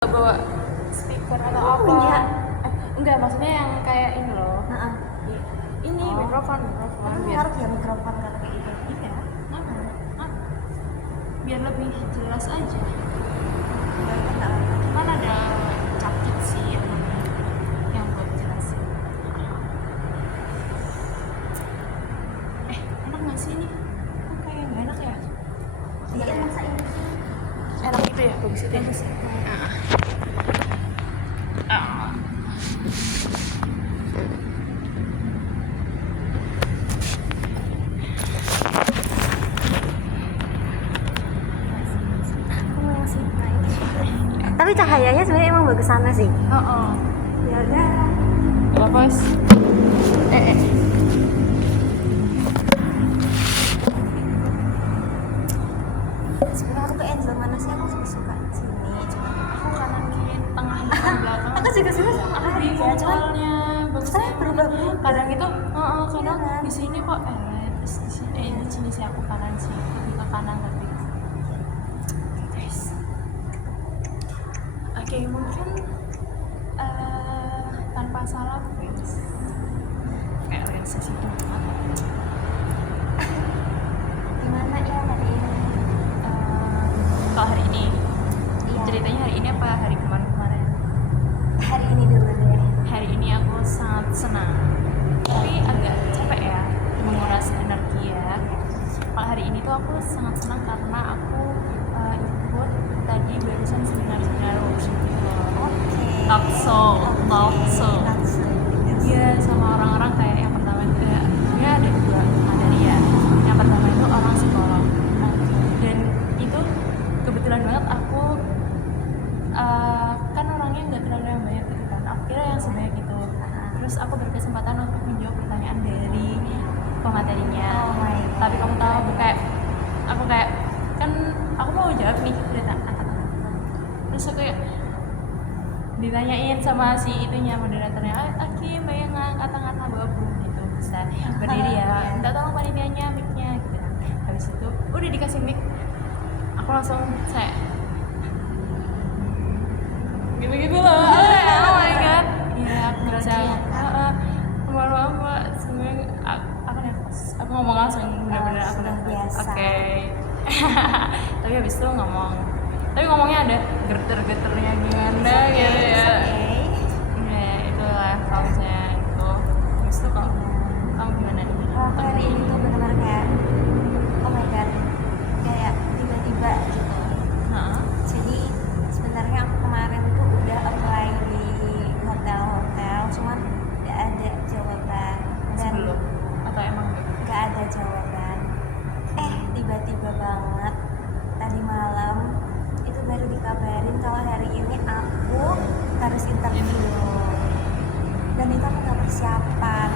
bawa speaker atau Oh, apa? punya? Enggak, maksudnya yang kayak ini loh. Heeh. Ini Oh. mikrofon Emang biar ngaruh ya mikrofon kalau kayak gitu? iya, biar lebih jelas aja. Kan ada capit sih yang buat jelasin. Enak nggak sih ini? Kok kayak nggak enak ya? Iya, masa ini sih? Enak itu ya, bagus itu ya. Bagus ya. Aku mau yang sih. Nah, ini. Tapi cahayanya sebenarnya emang bagus sana sih. Ya udah. Bagus. Sebenarnya aku tuh angel mana sih, aku suka sini. Cuma Aku kanan kiri tengah depan belakang. aku juga suka sama Aku aja. bingung Cuman soalnya bagusnya Saya berubah-berubah. kadang itu kadang Iya. di sini kok terus di sini sih aku kanan sih lebih ke kanan tapi guys oke mungkin tanpa salah guys kayak organisasi itu gimana ya hari ini? kalau hari ini Iya. ceritanya hari ini apa hari kemarin Hari ini dulu deh. hari ini aku sangat senang tapi agak capek ya menguras energi ya. Kalau hari ini tuh aku sangat senang karena aku ikut tadi barusan seminar workshop gitu loh. Oke. Talk show. Iya sama orang-orang kayak yang pertama itu ya ada dua materi ya. Yang pertama itu orang psikolog dan itu kebetulan banget aku kan orangnya nggak terlalu yang banyak gitu kan. Aku kira yang sebanyak itu. Terus aku berkesempatan untuk menjawab pertanyaan dari pematerinya. Oh my God. Tapi kamu tahu aku kayak kan aku mau jawab nih terus aku kayak ditanyain sama si itunya moderatornya Aki mbak yang ngangkat-ngangkat babu gitu bisa berdiri ya minta tolong panitianya mic-nya gitu kan. Habis itu udah dikasih mic aku langsung saya gitu loh oh my god ya aku bisa maaf mbak sebenarnya aku nervous aku ngomong langsung bener-bener aku sudah nervous biasa. oke. Tapi habis itu ngomongnya ada geter-geternya gimana gitu ya ya itulah kalau misalnya itu habis itu kalau kamu gimana nih Hari ini tuh benar-benar kayak oh my god, kayak tiba-tiba gitu. Jadi sebenarnya aku kemarin tuh udah apply di hotel-hotel, cuman gak ada jawaban dan sebelum atau emang gak ada jawaban. Tiba-tiba banget tadi malam itu baru dikabarin kalau hari ini aku harus interview dan itu aku gak persiapan.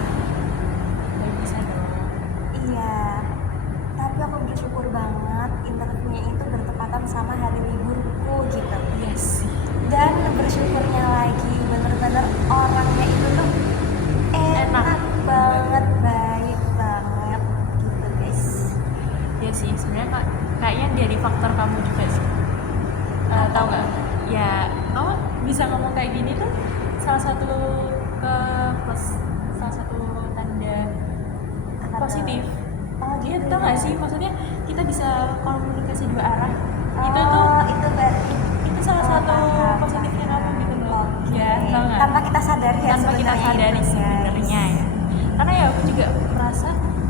nggak bisa dong Iya, tapi aku bersyukur banget interviewnya itu bertepatan sama hari liburku gitu. yes Dan bersyukurnya lagi bener-bener orangnya itu tuh enak banget, baik banget gitu guys. ya sih sebenarnya kayaknya dari faktor kamu juga sih tahu nggak ya kamu bisa ngomong kayak gini tuh salah satu tanda Apa positif tuh? Oh dia gitu. tau nggak sih maksudnya kita bisa komunikasi dua arah itu tuh itu berarti itu salah satu positifnya kamu gitu loh ya tau nggak tanpa kita sadari ya tanpa kita sebenarnya sadari itu, sebenarnya guys. ya karena ya aku juga merasa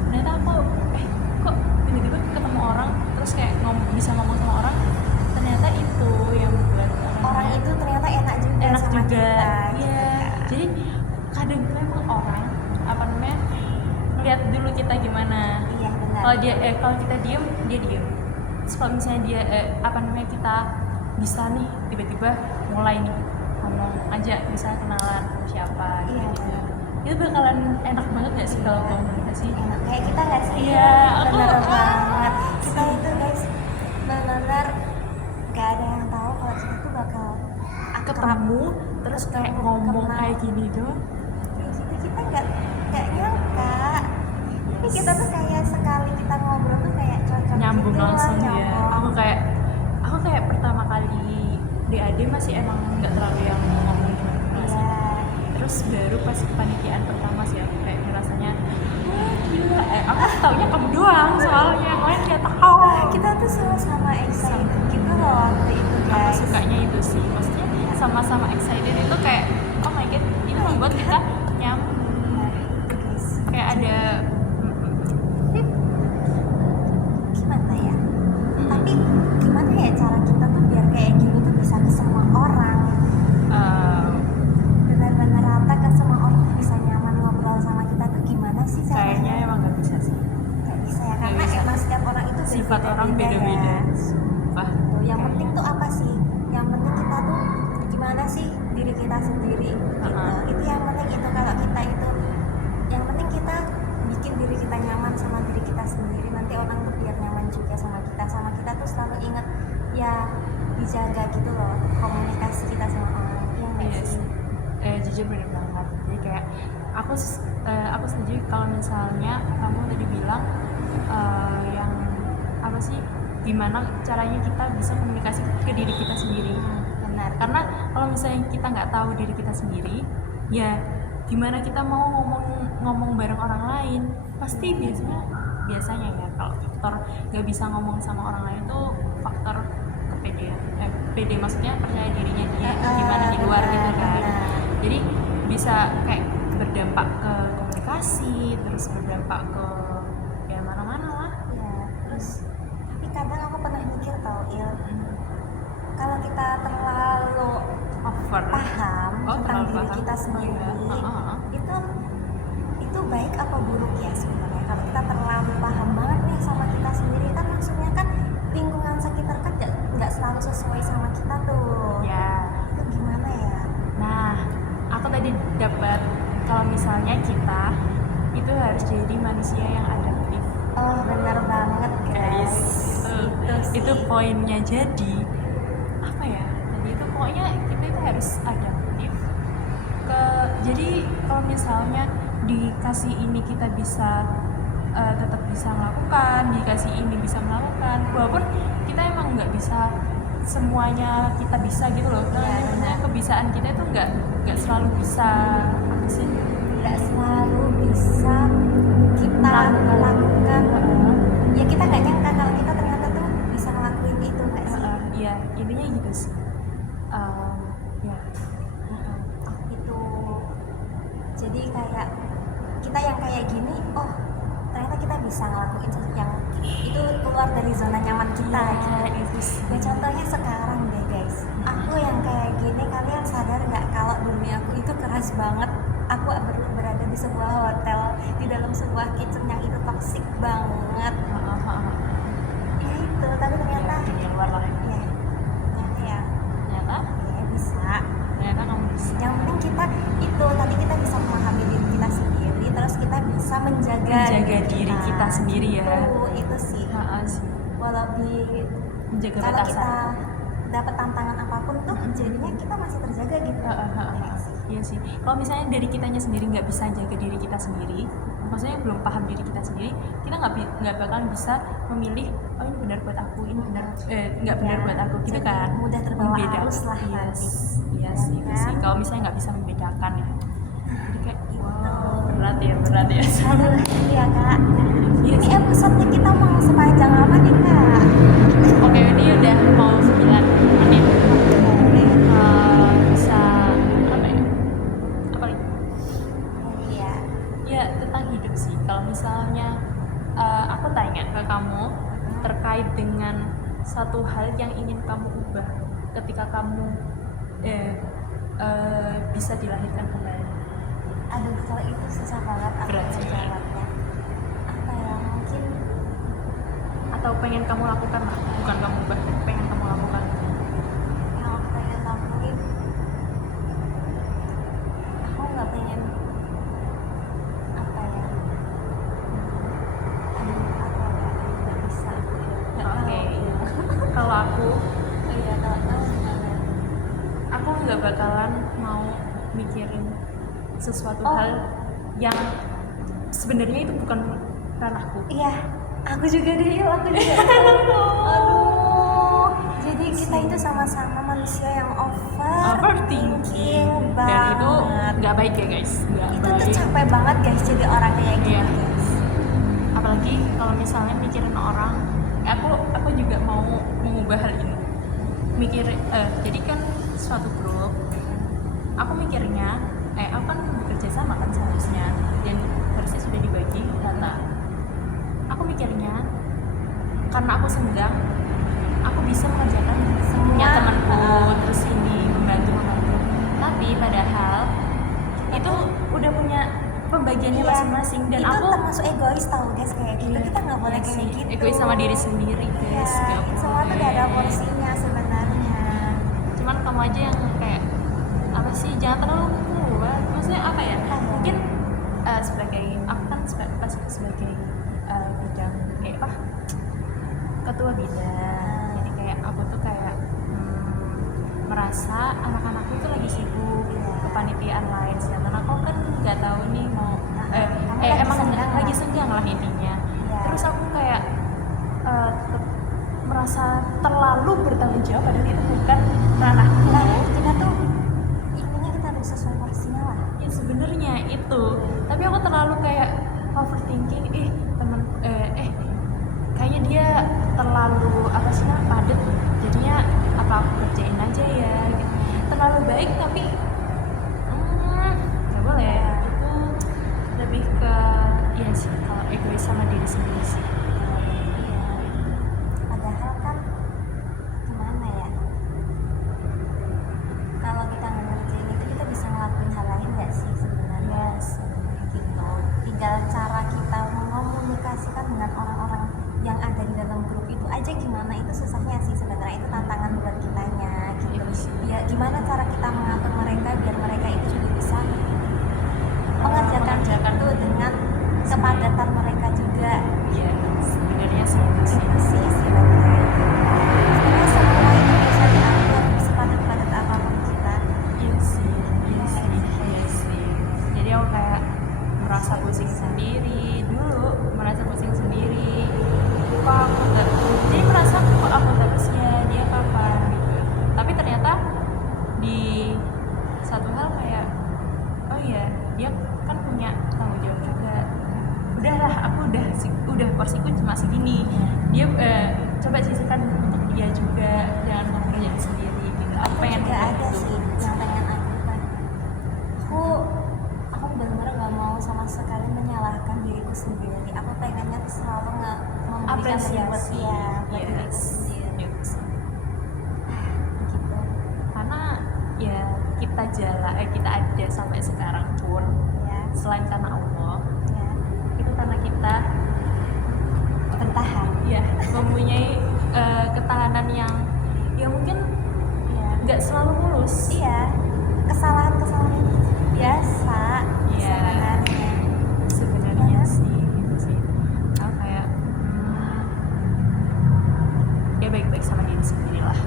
ternyata aku kok tiba-tiba ketemu orang terus kayak bisa ngomong sama orang ternyata itu yang membuat Orang itu ternyata enak juga enak sama juga kita. iya jadi kadang tuh emang orang apa namanya ngeliat dulu kita gimana Iya benar. kalau kita diem dia diem terus kalau misalnya dia apa namanya kita bisa nih tiba-tiba mulai nih ngomong aja bisa kenalan sama siapa Iya, gitu benar. itu bakalan enak banget gak sih kalau komunikasi Enak kayak kita nggak sih? Iya, bener aku- banget. Kita itu guys benar-benar gak ada yang tahu kalau kita tuh bakal akrab. ketemu terus kayak ngomong kenal. kayak gini doang Kayak gitu kita nggak nyangka. Tapi kita tuh kayak sekali kita ngobrol tuh kayak cocok nyambung gitu loh, langsung ya nyambung. aku kayak pertama kali DAD masih emang nggak terlalu yang ngomong gimana sih. Iya. Terus baru pas kepanitiaan pertama sih aku kayak ngerasanya gila, aku taunya kamu doang soalnya yang lain nggak tahu. Kita tuh sama-sama excited gitu loh waktu itu Aku guys. sukanya itu sih, maksudnya sama-sama excited itu kayak oh my god, ini membuat kita nyaman, Nah, itu guys. kayak ada Gimana ya? Tapi gimana ya cara kita tuh biar kayak gini tuh bisa ke semua orang, benar-benar rata ke semua orang tuh bisa nyaman ngobrol sama kita tuh gimana sih kayaknya caranya? emang nggak bisa sih, Nggak bisa ya, Nggak karena bisa. emang setiap orang itu sifat orang beda-beda. ya. Sumpah. Tuh, yang penting tuh apa sih? Yang penting kita tuh gimana sih diri kita sendiri gitu. Itu yang penting itu kalau kita itu yang penting kita bikin diri kita nyaman sama diri kita sendiri, nanti orang tuh biar nyaman juga sama kita tuh selalu ingat ya dijaga gitu loh komunikasi kita sama orang. Iya nggak Iya sih? sih. Jujur bener banget. Jadi kayak aku setuju kalau misalnya kamu tadi bilang yang apa sih, gimana caranya kita bisa komunikasi ke diri kita sendiri. Benar. Karena kalau misalnya kita nggak tahu diri kita sendiri, ya gimana kita mau ngomong bareng orang lain? Pasti biasanya ya kalau faktor nggak bisa ngomong sama orang lain itu faktor kepedean. Pede maksudnya percaya dirinya dia itu gimana di luar gitu kan. Benar. Jadi bisa kayak berdampak ke komunikasi, terus berdampak ke ya mana-mana lah. Ya, terus tapi kadang aku pernah mikir tau Il, kalau kita terlalu Over. paham tentang terlalu diri paham. kita sendiri, Oh, iya. itu baik apa buruk ya sebenarnya? Kalau kita terlalu paham banget nih sama kita sendiri, kan maksudnya kan lingkungan sekitar kan nggak selalu sesuai sama kita tuh. Ya. Itu gimana ya? Nah, aku tadi dapat kalau misalnya kita itu harus jadi manusia yang adaptif. Oh benar banget guys. Itu poinnya. Jadi apa ya? Jadi itu pokoknya kita itu harus adaptif. Jadi kalau misalnya dikasih ini kita bisa tetap bisa melakukan, dikasih ini bisa melakukan, walaupun kita emang nggak bisa semuanya kita bisa gitu loh. Karena kebiasaan kita itu nggak selalu bisa apa sih? Nggak selalu bisa kita lakukan. Ya kita nggak nyangka kalau kita ternyata tuh bisa ngelakuin itu nggak sih? Iya, intinya gitu sih. Ya. Itu jadi kayak kita yang kayak gini, oh ternyata kita bisa ngelakuin sesuatu yang itu keluar dari zona nyaman kita gitu. Itu sih. Ya contohnya sekarang deh guys, aku yang kayak gini, kalian sadar nggak kalau dunia aku itu keras banget? Aku berada di sebuah hotel, di dalam sebuah kitchen yang itu toksik banget. Ya itu, tapi ternyata Dunia luar lah. ya ternyata ya Ternyata bisa. kamu bisa. Yang penting kita itu tadi kita bisa memahami diri kita sendiri, terus kita bisa menjaga diri kita sendiri ya. Itu sih. Sih. Walau Menjaga kalau batasan. kita dapat tantangan apapun tuh jadinya kita masih terjaga gitu. Iya sih. Kalau misalnya dari kitanya sendiri nggak bisa jaga diri kita sendiri, maksudnya belum paham diri kita sendiri, kita nggak bakalan bisa memilih oh ini benar buat aku, ini benar nggak benar buat aku gitu Jadi kan. mudah terbawa Membeda- arus lah nanti. Iya sih, Ya sih. kan? Kalau misalnya nggak bisa membedakan ya, jadi kayak Gitu. berat ya. Aduh, iya kak. Iya Ini sih. episode kita mau sepanjang apa nih kak? Oke, ini udah mau 9 menit. Bisa apa ya? Apa lagi? Iya. Ya tentang hidup sih. Kalau misalnya aku tanya ke kamu terkait dengan satu hal yang ingin kamu ubah ketika kamu bisa dilahirkan kembali. Aduh, kalau itu susah banget aku Berat sih. jawabnya. Apa ya, mungkin Atau pengen kamu lakukan lah, bukan kamu ubah, pengen kamu lakukan. yang aku pengen lakuin, aku nggak pengen apa ya, aduh apa ya, nggak bisa. Oke. Kalau aku Iya, kalau tahu gimana? aku nggak bakalan mau mikirin sesuatu Oh. hal yang sebenarnya itu bukan ranahku. Iya, aku juga deh, aku juga. Aduh, jadi kita itu sama-sama manusia yang overthinking dan banget. itu nggak baik ya guys, nggak Itu tuh baik. capek banget guys jadi orang kayak gitu Iya. guys. Apalagi kalau misalnya mikirin orang, aku juga mau mengubah hal ini. Jadi kan suatu grup, aku mikirnya aku kan bekerja sama kan seharusnya, dan harusnya sudah dibagi data. Aku mikirnya karena aku senggang, aku bisa mengerjakan punya temanku, terus ini membantu. Tapi padahal itu udah punya pembagiannya Iya, masing-masing, dan itu aku termasuk egois tau guys kayak gitu. Kita nggak boleh iya kayak sih, gitu. egois sama diri sendiri guys. Iya, Nggak itu semua tuh gak ada boleh. porsinya sebenarnya. Cuman kamu aja yang kayak apa sih, jangan terlalu kuat, maksudnya apa ya, mungkin sebagai aku kan sebagai bidang kayak ketua bidang, jadi kayak aku tuh kayak merasa anak-anakku tuh lagi sibuk kepanitiaan lain, sedangkan aku kan nggak tahu nih mau emang lagi senggang lah intinya. Terus aku kayak merasa terlalu bertanggung jawab, padahal itu bukan ranahku. Kita tuh intinya kita harus sesuai porsinya lah. Ya sebenarnya itu, tapi aku terlalu kayak overthinking. Kayaknya dia terlalu padet, jadinya apa aku kerjain aja ya gitu. Terlalu baik tapi nggak boleh. Itu lebih ke ya sih, kalau egois sama diri sendiri sih. Padahal kan gimana ya, kalau kita ngerjain itu kita bisa ngelakuin hal lain nggak sih sebenarnya? Gitu. Tinggal cara kita mengkomunikasikan dengan orang-orang yang ada di dalam grup itu aja gimana, itu susahnya sih sebenarnya. Itu tantangan buat kitanya gitu. Ya gimana cara kita mengatur mereka biar mereka itu juga bisa mengerjakan itu dengan kepadatan mereka juga. Iya, sebenarnya sih itu sih. Itu sih sebenarnya. Sebenarnya semua itu bisa diatur sepadat-padat apapun kita. Iya sih. Jadi aku kayak merasa pusing sendiri dulu, jadi merasa kok aku terusnya dia kapan gitu. Tapi ternyata di satu hal kayak oh iya, dia kan punya tanggung jawab juga. Udahlah, aku udah porsiku cuma segini. Dia coba sisihkan untuk dia juga, jangan kamu kerjain sendiri gitu. Aku pengen juga ada gitu. sih yang pengen aku lakukan. Aku benar-benar gak mau sama sekali menyalahkan diriku sendiri. Aku pengennya tuh selalu memberikan reward buat diriku sendiri. Gitu. Karena ya kita ada sampai sekarang pun Ya. selain karena Allah, Ya. itu karena kita Bertahan. ya mempunyai ketahanan yang ya mungkin Ya. nggak selalu mulus. Iya. Kesalahan-kesalahan biasa Iya. Sebenarnya sih gitu sih. Aku kayak ya baik-baik sama diri sendiri lah.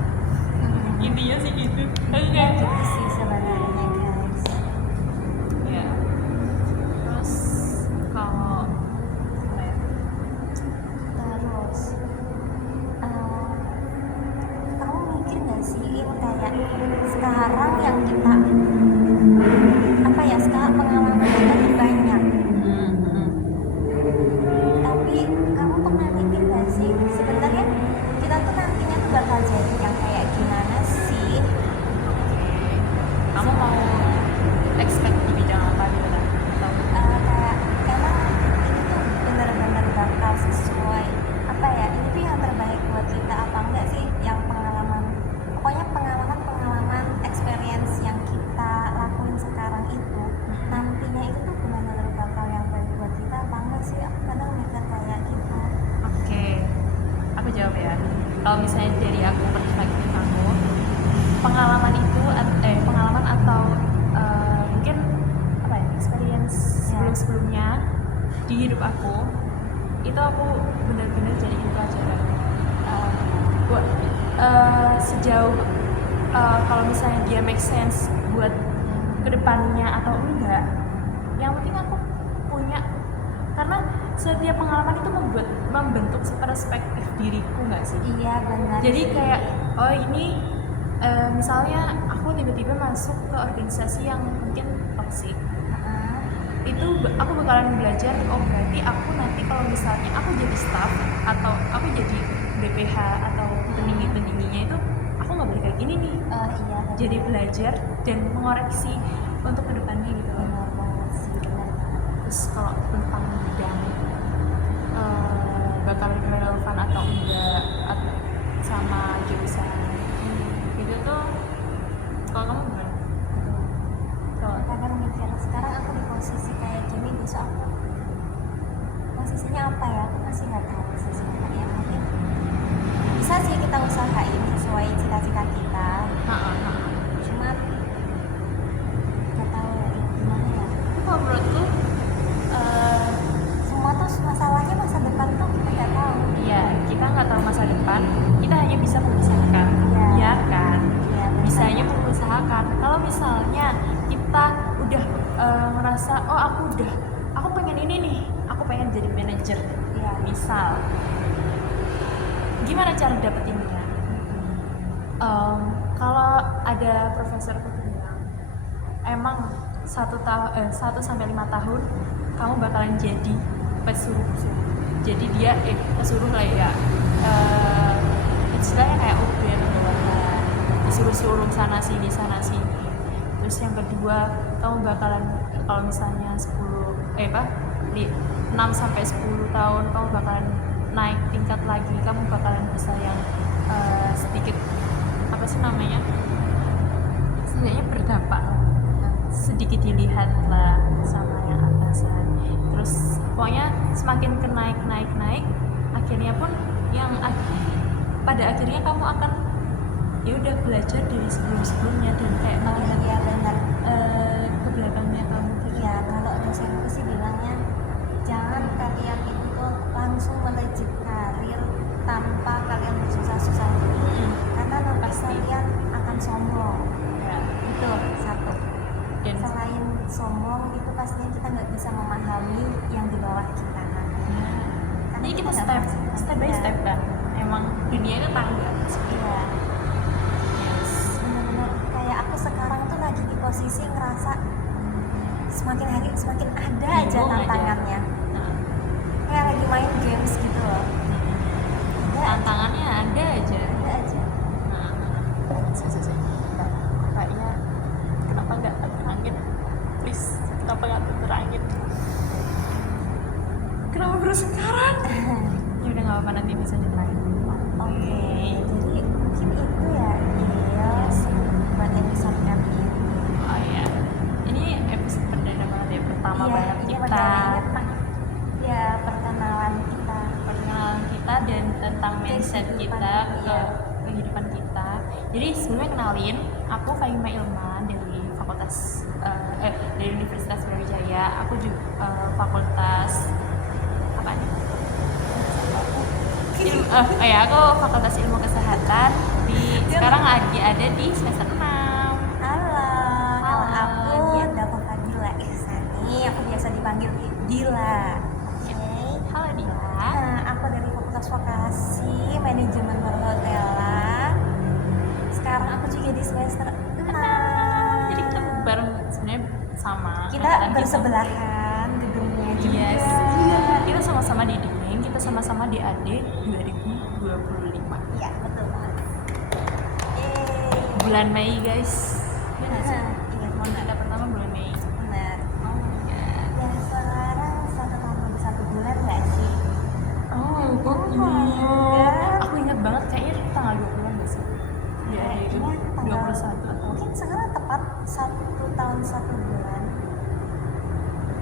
Intinya sih gitu. Ya gitu sih sebenarnya guys. Ya. Terus kalau apa ya? Terus kamu mikir gak sih ini kayak sekarang yang kita sekarang pengalaman kita lebih banyak, tapi kamu pernah mikir gak sih sebenarnya kita tuh nantinya tuh bakal jadi yang kayak gimana sih? Kamu mau expect di bidang apa gitu kan? Kayak emang ini tuh benar-benar bakal sesuai ini tuh yang terbaik buat kita apa enggak sih, yang pokoknya pengalaman experience yang kita lakuin sekarang itu nantinya itu tuh benar-benar bakal yang baik buat kita apa enggak sih? Aku kadang mikir kayak gitu. Oke, aku jawab ya. Kalau misalnya dari aku, perspektif aku, pengalaman atau mungkin experience sebelumnya di hidup aku, itu aku benar-benar jadiin pelajaran. Sejauh kalau misalnya dia make sense buat kedepannya atau enggak, yang penting aku punya, karena setiap pengalaman itu membentuk perspektif diriku nggak sih? Iya benar. Jadi kayak oh ini misalnya aku tiba-tiba masuk ke organisasi yang mungkin toksik, itu aku bakalan belajar, oh berarti aku nanti kalau misalnya aku jadi staff atau aku jadi BPH atau peninggi-peningginya itu aku nggak boleh kayak gini nih. Iya, Jadi belajar dan mengoreksi untuk kedepannya gitu loh. benar banget sih, benar. Terus kalau tentang bidang bakal relevan atau enggak sama jurusan gitu tuh, kalau kamu gimana? Kalau Kadang mikir sekarang aku di posisi kayak gini, besok aku posisinya apa ya, aku masih nggak tahu sih sebenarnya. Mungkin bisa sih kita usahain sesuai cita-cita kita, cuman nggak tahu gimana ya. tapi kalau menurutku Semua tuh masalahnya masa depan tuh kita nggak tahu. ya kita nggak tahu masa depan, kita hanya bisa mengusahakan, Iya. ya kan? Iya, benar. Bisanya mengusahakan. Kalau misalnya kita udah ngerasa, oh aku pengen ini nih, aku pengen jadi manajer, Iya. misal, gimana cara dapetinnya? Kalau ada profesorku bilang, emang 1 sampai 5 tahun kamu bakalan jadi pesuruh. Jadi dia pesuruh lah ya, istilahnya kayak upir bawahan, disuruh-suruh sana sini. Terus yang kedua, kamu bakalan kalau misalnya 6 sampai 10 tahun kamu bakalan naik tingkat lagi, kamu bakalan bisa yang sedikit apa sih namanya, setidaknya berdampak lah, sedikit dilihat lah sama yang atasan. Terus pokoknya semakin ke naik, akhirnya pun yang pada akhirnya kamu akan ya udah belajar dari sebelumnya dan kayak melihat Iya, benar. ke belakangnya kamu gitu. Iya, kalau dosenku sih bilangnya jangan kalian itu langsung melejit karir tanpa kalian bersusah-susah dulu, karena nanti Pasti. kalian akan sombong. Ya. Itu satu. Dan Selain sombong, itu pastinya kita nggak bisa memahami yang di bawah kita. Karena jadi kita nggak step by iya. step kan, emang dunia itu tangga. Iya, Yes. benar-benar kayak aku sekarang tuh lagi di posisi ngerasa semakin hari semakin ada aja Bingung aja. tantangannya. Nah, Kayak lagi main games gitu loh. Ada aja. tantangannya ada aja. Ada aja. Nah, kayaknya kenapa nggak terangin, please, kenapa nggak terangin, kenapa baru sekarang? Ya udah nggak apa-apa, nanti bisa diterangin. Oke, jadi mungkin itu ya Gils buat episode kali ini. Oh ya, ini episode perdana banget ya, pertama Iya, banget ini kita perkenalan ya, perkenalan kita. perkenalan kita dan tentang mindset Kehidupan, kita ke iya. kehidupan kita. Jadi sebelumnya kenalin, aku Fahima Ilman dari Fakultas dari Universitas Brawijaya. Aku juga fakultas apa nih? Aku Fakultas Ilmu Kesehatan sekarang lagi ada di semester 6. Halo, Halo, aku iya. Dato Fadila Ihsani. Aku biasa dipanggil Dila. Oke. Halo Dila. Nah, aku dari Fakultas Vokasi Manajemen Perhotelan. Sekarang aku juga di semester 6. Jadi kita bareng sebenarnya sama. Kita angkatan bersebelahan gedungnya juga. Yes. Kita sama-sama di Dieng, kita sama-sama di AD 2025. Iya, betul banget. Yeay. Bulan Mei, guys. Benar sih. Iya, Monada pertama bulan Mei. benar. Oh my god. Ya, sekarang 1 tahun lebih 1 bulan nggak sih? Oh, my God. Aku ingat banget kayaknya tanggal 20-an nggak sih? Di AD itu Kayaknya tanggal 21 atau mungkin sekarang tepat 1 tahun 1 bulan.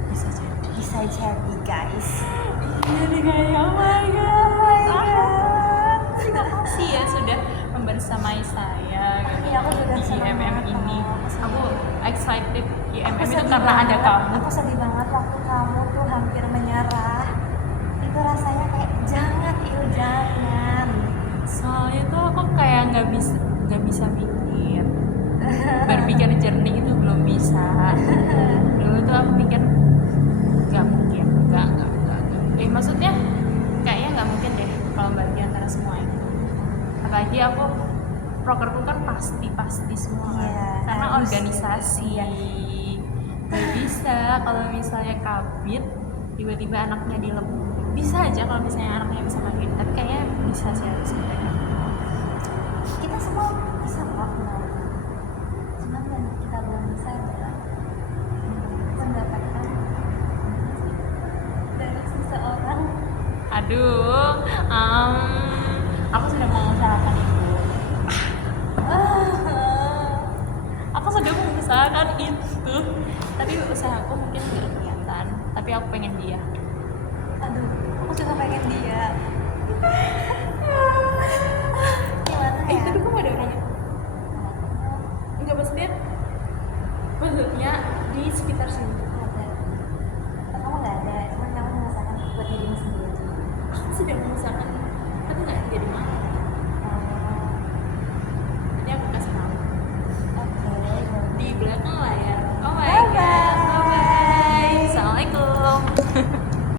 bisa jadi. Bisa jadi, guys. Iya nih kayaknya, oh my god. Terima kasih ya sudah membersamai saya gitu, Iya, aku juga di senang IMM banget ini. loh. Aku excited IMM itu sedih karena ada banget. kamu. Aku sedih banget waktu kamu tuh hampir menyerah. Itu rasanya kayak jangan. Soalnya tuh aku kayak nggak bisa mikir, berpikir jernih itu belum bisa. Dulu tuh aku pikir nggak mungkin, nggak. Maksudnya kayaknya nggak mungkin deh kalau bagi antara semua itu. Apalagi aku prokerku kan pasti semua kan. Iya, Karena harus. organisasi. Iya. Gak bisa kalau misalnya kabit tiba-tiba anaknya dilebur. Bisa aja kalau misalnya anaknya bisa main, tapi kayaknya bisa sih sebenarnya. Kita semua bisa kok menang. Cuman yang kita belum bisa adalah mendapatkan dari seseorang. Aduh, aku sudah mengusahakan itu. Aku sudah mengusahakan itu, tapi usahaku mungkin tidak kelihatan. Tapi aku pengen dia. Aduh, aku juga pengen dia. Gimana ya? Tapi kamu ada orangnya? Enggak, maksudnya di sekitar sini. Ada. Kamu nggak ada, cuman kamu merasakan buat dirimu sendiri. Aku sudah mengusahakan, tapi nggak jadi mana. Nanti aku kasih tahu Oke. di belakang layar. Oh my Bye-bye. god, bye bye. Assalamualaikum.